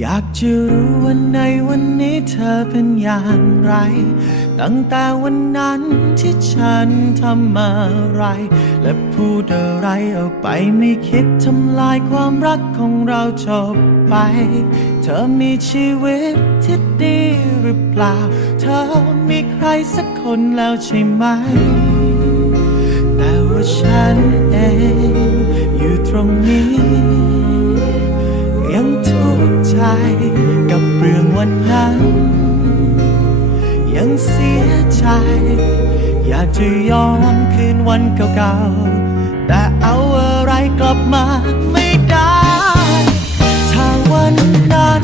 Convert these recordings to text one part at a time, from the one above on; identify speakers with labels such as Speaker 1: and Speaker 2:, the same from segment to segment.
Speaker 1: อยากจะรู้ว่าในวันนี้เธอเป็นอย่างไร ตั้งแต่วันนั้นที่ฉันทำอะไร และพูดอะไรออกไปไม่คิดทำลายความรักของเราจบไป เธอมีชีวิตที่ดีหรือเปล่า เธอมีใครสักคนแล้วใช่ไหม แต่ว่าฉันเองอยู่ตรงนี้ วันนั้น ยังเสียใจ อยากจะย้อนคืนวันเก่าๆ แต่เอาอะไรกลับมาไม่ได้ ถ้าวันนั้น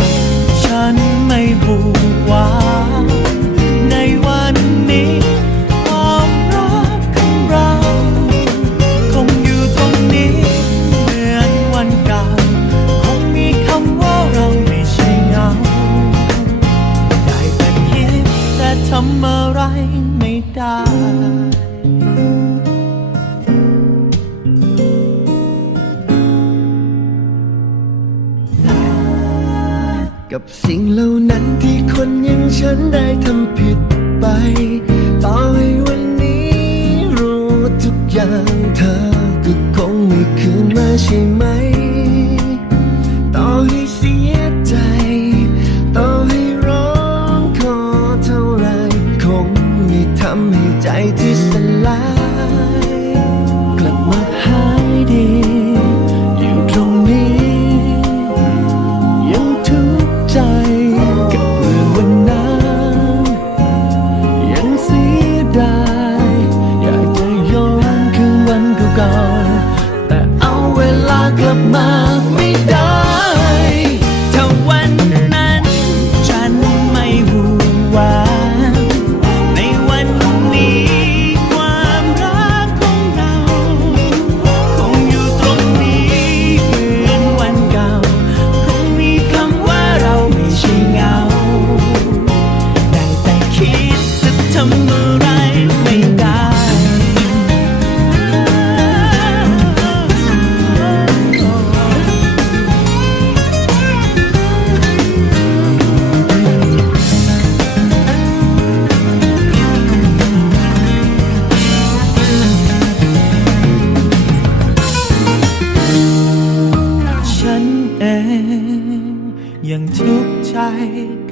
Speaker 1: อะไรไม่ได้
Speaker 2: กับสิ่งเหล่านั้นที่คนอย่างฉันได้ทำผิดไป ต่อให้วันนี้รู้ทุกอย่างเธอก็คงไม่คืนมาใช่ไหม ลากลับมาไม่ได้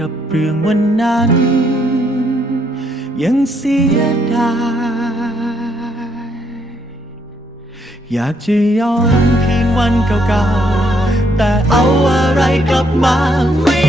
Speaker 1: กับเรื่องวันนั้น ยังเสียดาย อยากจะย้อนคืนวันเก่าๆ แต่เอาอะไรกลับมาไม่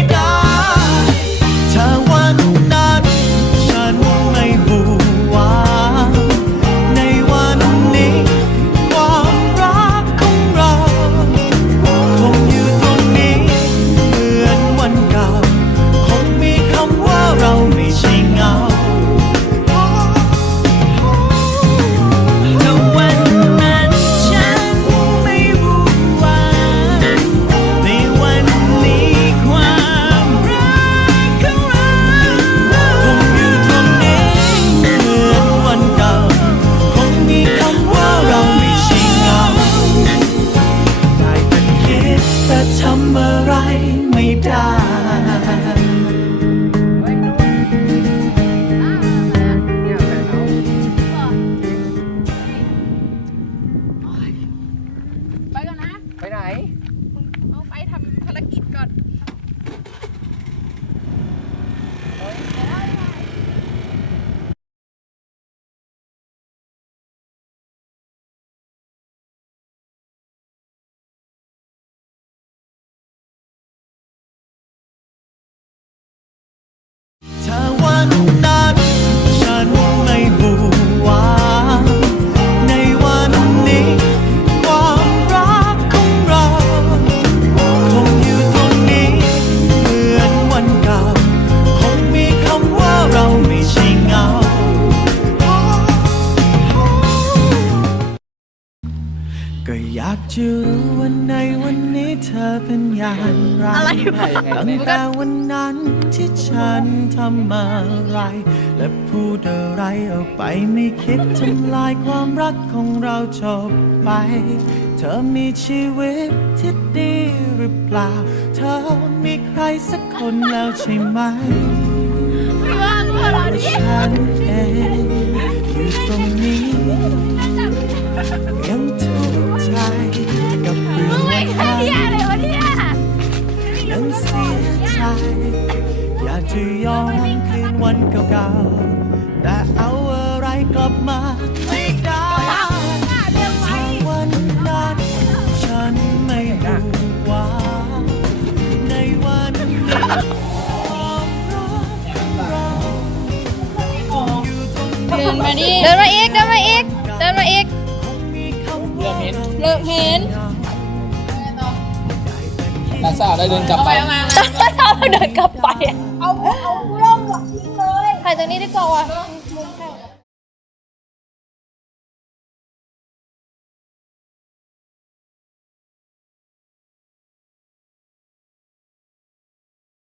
Speaker 1: จะรู้ว่าในวันนี้เธอเป็นอย่างไรตั้งแต่วันนั้นที่ฉันทำอะไร และพูดอะไรออกไปไม่คิดทำลายความรักของเราจบไป เธอมีชีวิตที่ดีหรือเปล่า เธอมีใครสักคนแล้วใช่ไหมแต่ว่าฉันเองอยู่ตรงนี้ ยังทุก ย้อนคืนวันเก่าๆ แต่เอาอะไรกลับมาไม่ได้ถ้าวันนั้นฉันไม่รู้ว่า ในวันนี้ความรักของเราคงอยู่ตรงนี้
Speaker 3: เดินมาดิเดินมาอีก เดินมาอีก เดินมาอีก
Speaker 1: คงมีคำว่า
Speaker 3: เลิกเห็น
Speaker 4: ตาซ่าได้เดินกลับไป
Speaker 3: ถ้าเราเดินกลับไป เอาเอาล่มทิ้งเลยถ่ายตรงนี้ดีกว่าว่ะ